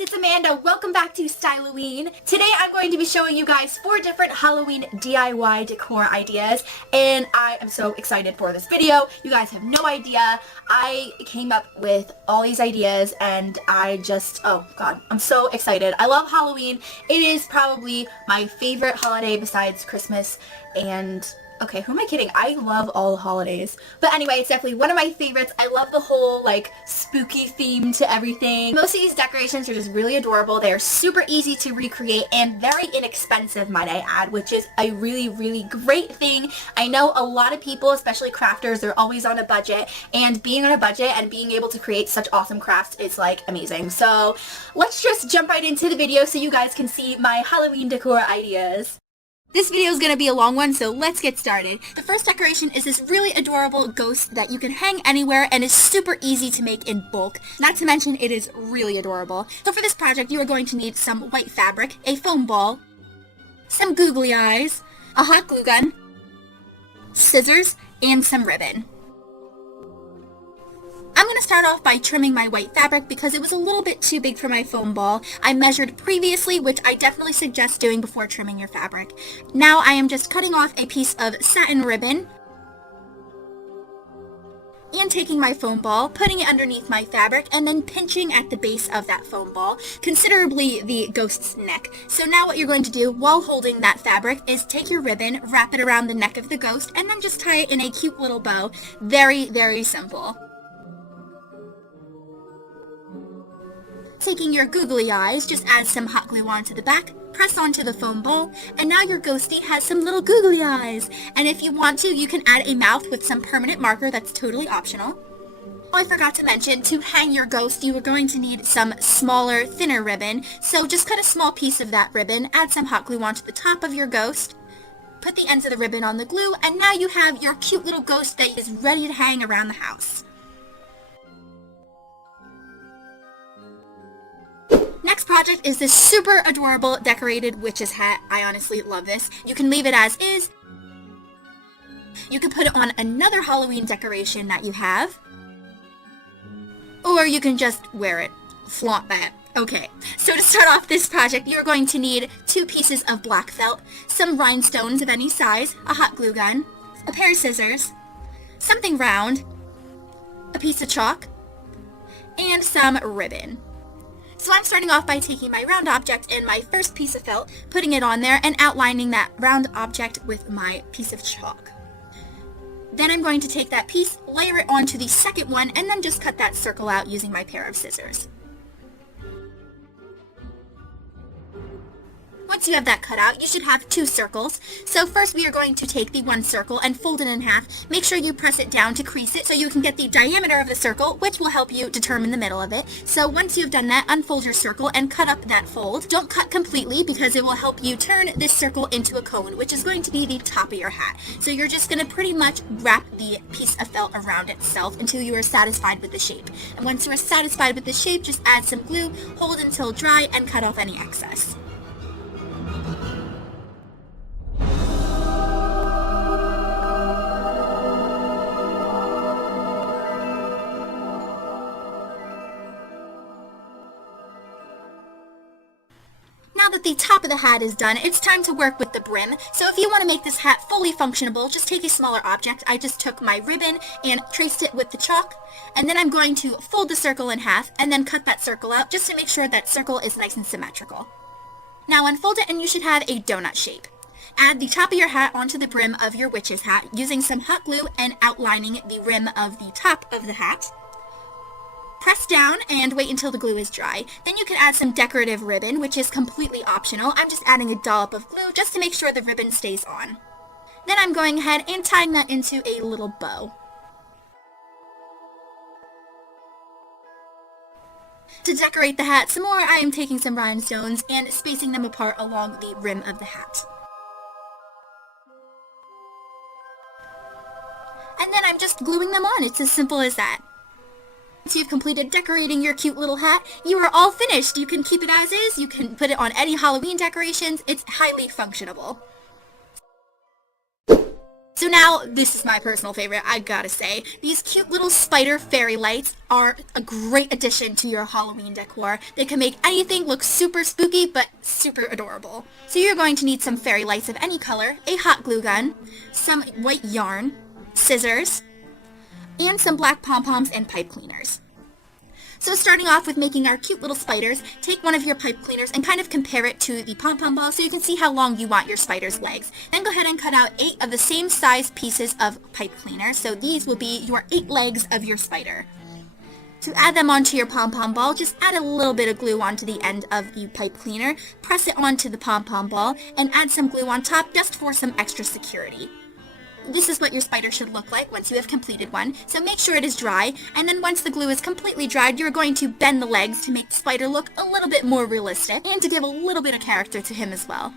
guys, it's Amanda. Welcome back to Styloween. Today I'm going to be showing you guys 4 different Halloween DIY decor ideas, and I am so excited for this video. You guys have no idea. I came up with all these ideas and oh god, I'm so excited. I love Halloween. It is probably my favorite holiday besides Christmas and okay, who am I kidding? I love all the holidays. But anyway, it's definitely one of my favorites. I love the whole, like, spooky theme to everything. Most of these decorations are just really adorable. They are super easy to recreate and very inexpensive, might I add, which is a really, really great thing. I know a lot of people, especially crafters, they're always on a budget, and being on a budget and being able to create such awesome crafts is, like, amazing. So let's just jump right into the video so you guys can see my Halloween decor ideas. This video is going to be a long one, so let's get started. The first decoration is this really adorable ghost that you can hang anywhere and is super easy to make in bulk. Not to mention, it is really adorable. So for this project, you are going to need some white fabric, a foam ball, some googly eyes, a hot glue gun, scissors, and some ribbon. I'm going to start off by trimming my white fabric because it was a little bit too big for my foam ball. I measured previously, which I definitely suggest doing before trimming your fabric. Now I am just cutting off a piece of satin ribbon and taking my foam ball, putting it underneath my fabric, and then pinching at the base of that foam ball, considerably the ghost's neck. So now what you're going to do while holding that fabric is take your ribbon, wrap it around the neck of the ghost, and then just tie it in a cute little bow. Very, very simple. Taking your googly eyes, just add some hot glue onto the back, press onto the foam ball, and now your ghostie has some little googly eyes. And if you want to, you can add a mouth with some permanent marker. That's totally optional. Oh, I forgot to mention, to hang your ghost, you are going to need some smaller, thinner ribbon. So just cut a small piece of that ribbon, add some hot glue onto the top of your ghost, put the ends of the ribbon on the glue, and now you have your cute little ghost that is ready to hang around the house. Next project is this super adorable decorated witch's hat. I honestly love this. You can leave it as is. You can put it on another Halloween decoration that you have. Or you can just wear it. Flaunt that. Okay, so to start off this project, you're going to need 2 pieces of black felt, some rhinestones of any size, a hot glue gun, a pair of scissors, something round, a piece of chalk, and some ribbon. So I'm starting off by taking my round object and my first piece of felt, putting it on there and outlining that round object with my piece of chalk. Then I'm going to take that piece, layer it onto the second one, and then just cut that circle out using my pair of scissors. Once you have that cut out, you should have 2 circles. So first we are going to take the one circle and fold it in half. Make sure you press it down to crease it so you can get the diameter of the circle, which will help you determine the middle of it. So once you've done that, unfold your circle and cut up that fold. Don't cut completely because it will help you turn this circle into a cone, which is going to be the top of your hat. So you're just going to pretty much wrap the piece of felt around itself until you are satisfied with the shape. And once you are satisfied with the shape, just add some glue, hold until dry, and cut off any excess. Now that the top of the hat is done, it's time to work with the brim. So if you want to make this hat fully functionable, just take a smaller object. I just took my ribbon and traced it with the chalk. And then I'm going to fold the circle in half and then cut that circle out just to make sure that circle is nice and symmetrical. Now unfold it and you should have a donut shape. Add the top of your hat onto the brim of your witch's hat using some hot glue and outlining the rim of the top of the hat. Press down and wait until the glue is dry. Then you can add some decorative ribbon, which is completely optional. I'm just adding a dollop of glue just to make sure the ribbon stays on. Then I'm going ahead and tying that into a little bow. To decorate the hat some more, I am taking some rhinestones and spacing them apart along the rim of the hat. And then I'm just gluing them on. It's as simple as that. Once you've completed decorating your cute little hat, you are all finished. You can keep it as is, you can put it on any Halloween decorations. It's highly functionable. So now, this is my personal favorite, I gotta say. These cute little spider fairy lights are a great addition to your Halloween decor. They can make anything look super spooky, but super adorable. So you're going to need some fairy lights of any color, a hot glue gun, some white yarn, scissors, and some black pom-poms and pipe cleaners. So starting off with making our cute little spiders, take one of your pipe cleaners and kind of compare it to the pom-pom ball so you can see how long you want your spider's legs. Then go ahead and cut out 8 of the same size pieces of pipe cleaner, so these will be your 8 legs of your spider. To add them onto your pom-pom ball, just add a little bit of glue onto the end of the pipe cleaner, press it onto the pom-pom ball, and add some glue on top just for some extra security. This is what your spider should look like once you have completed one, so make sure it is dry, and then once the glue is completely dried, you're going to bend the legs to make the spider look a little bit more realistic, and to give a little bit of character to him as well.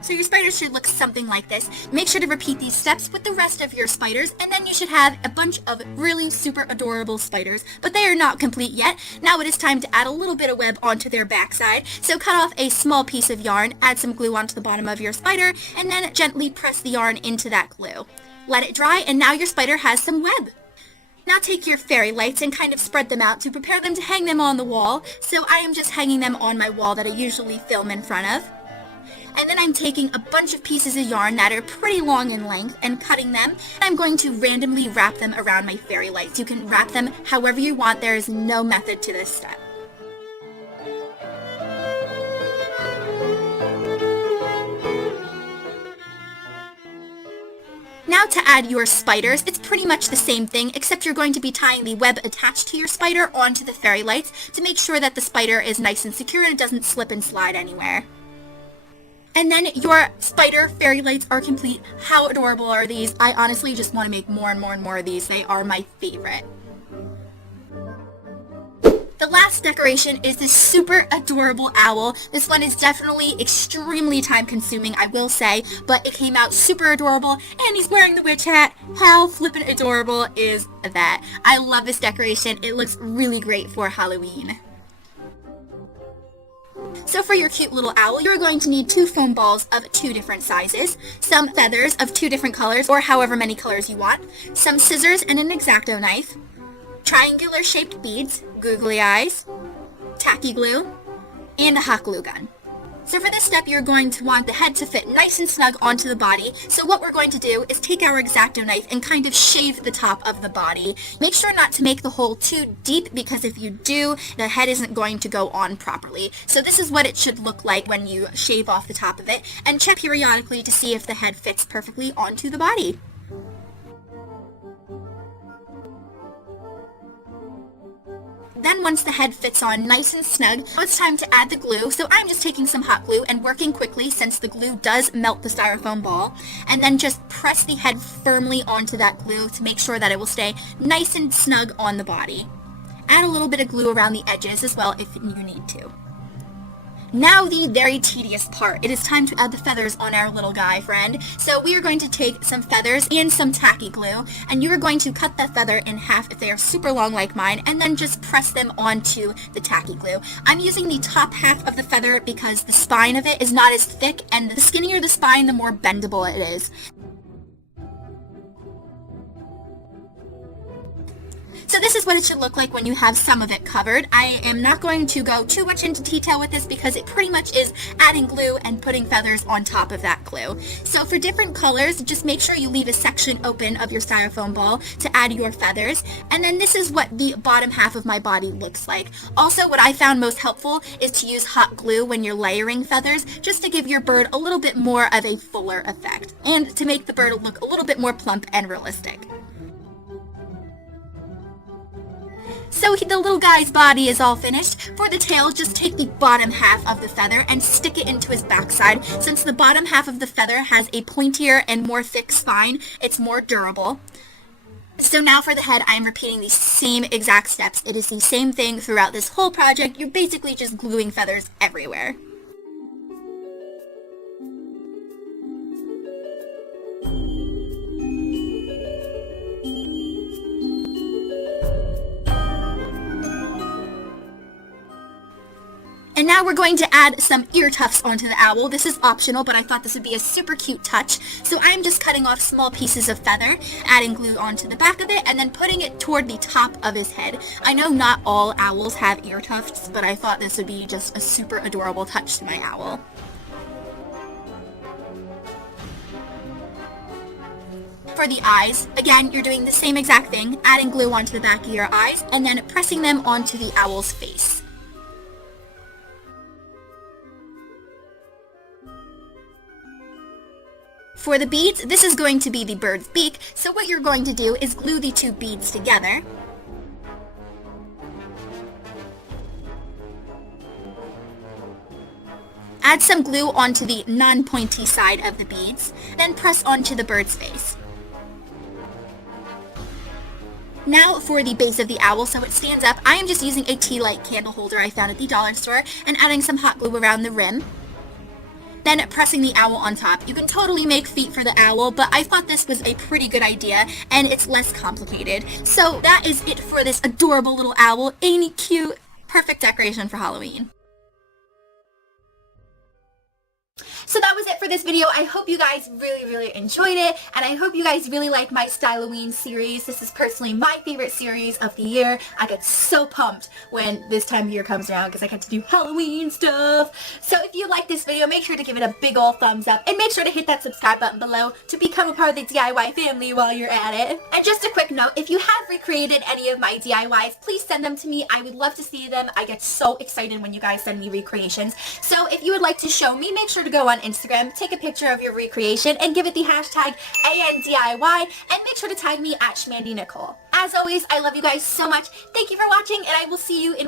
So your spider should look something like this. Make sure to repeat these steps with the rest of your spiders, and then you should have a bunch of really super adorable spiders, but they are not complete yet. Now it is time to add a little bit of web onto their backside. So cut off a small piece of yarn, add some glue onto the bottom of your spider, and then gently press the yarn into that glue. Let it dry, and now your spider has some web. Now take your fairy lights and kind of spread them out to prepare them to hang them on the wall. So I am just hanging them on my wall that I usually film in front of. And then I'm taking a bunch of pieces of yarn that are pretty long in length and cutting them. And I'm going to randomly wrap them around my fairy lights. You can wrap them however you want. There is no method to this step. Now to add your spiders, it's pretty much the same thing, except you're going to be tying the web attached to your spider onto the fairy lights to make sure that the spider is nice and secure and it doesn't slip and slide anywhere. And then your spider fairy lights are complete. How adorable are these? I honestly just want to make more and more and more of these. They are my favorite. The last decoration is this super adorable owl. This one is definitely extremely time consuming, I will say, but it came out super adorable, and he's wearing the witch hat. How flippin' adorable is that? I love this decoration. It looks really great for Halloween. So for your cute little owl, you're going to need 2 foam balls of 2 different sizes, some feathers of 2 different colors, or however many colors you want, some scissors and an X-Acto knife, triangular shaped beads, googly eyes, tacky glue, and a hot glue gun. So for this step, you're going to want the head to fit nice and snug onto the body. So what we're going to do is take our X-Acto knife and kind of shave the top of the body. Make sure not to make the hole too deep, because if you do, the head isn't going to go on properly. So this is what it should look like when you shave off the top of it, and check periodically to see if the head fits perfectly onto the body. Then once the head fits on nice and snug, it's time to add the glue. So I'm just taking some hot glue and working quickly, since the glue does melt the styrofoam ball, and then just press the head firmly onto that glue to make sure that it will stay nice and snug on the body. Add a little bit of glue around the edges as well if you need to. Now the very tedious part. It is time to add the feathers on our little guy friend. So we are going to take some feathers and some tacky glue, and you are going to cut that feather in half if they are super long like mine, and then just press them onto the tacky glue. I'm using the top half of the feather because the spine of it is not as thick, and the skinnier the spine, the more bendable it is. So this is what it should look like when you have some of it covered. I am not going to go too much into detail with this because it pretty much is adding glue and putting feathers on top of that glue. So for different colors, just make sure you leave a section open of your styrofoam ball to add your feathers. And then this is what the bottom half of my body looks like. Also, what I found most helpful is to use hot glue when you're layering feathers, just to give your bird a little bit more of a fuller effect, and to make the bird look a little bit more plump and realistic. So the little guy's body is all finished. For the tail, just take the bottom half of the feather and stick it into his backside. Since the bottom half of the feather has a pointier and more thick spine, it's more durable. So now for the head, I am repeating the same exact steps. It is the same thing throughout this whole project. You're basically just gluing feathers everywhere. And Now we're going to add some ear tufts onto the owl. This is optional, but I thought this would be a super cute touch. So I'm just cutting off small pieces of feather, adding glue onto the back of it, and then putting it toward the top of his head. I know not all owls have ear tufts, but I thought this would be just a super adorable touch to my owl. For the eyes, again, you're doing the same exact thing, adding glue onto the back of your eyes, and then pressing them onto the owl's face. For the beads, this is going to be the bird's beak, so what you're going to do is glue the two beads together. Add some glue onto the non-pointy side of the beads, then press onto the bird's face. Now for the base of the owl, so it stands up, I am just using a tea light candle holder I found at the dollar store and adding some hot glue around the rim. Then pressing the owl on top. You can totally make feet for the owl, but I thought this was a pretty good idea and it's less complicated. So that is it for this adorable little owl. Ain't he cute? Perfect decoration for Halloween. So that was it for this video. I hope you guys really enjoyed it, and I hope you guys really like my Styloween series. This is personally my favorite series of the year. I get so pumped when this time of year comes around because I get to do Halloween stuff. So if you like this video, make sure to give it a big ol' thumbs up, and make sure to hit that subscribe button below to become a part of the DIY family while you're at it. And just a quick note, if you have recreated any of my DIYs, please send them to me. I would love to see them. I get so excited when you guys send me recreations. So if you would like to show me, make sure to go on Instagram, take a picture of your recreation, and give it the hashtag ANDIY, and make sure to tag me at Shmandy Nicole. As always, I love you guys so much. Thank you for watching, and I will see you in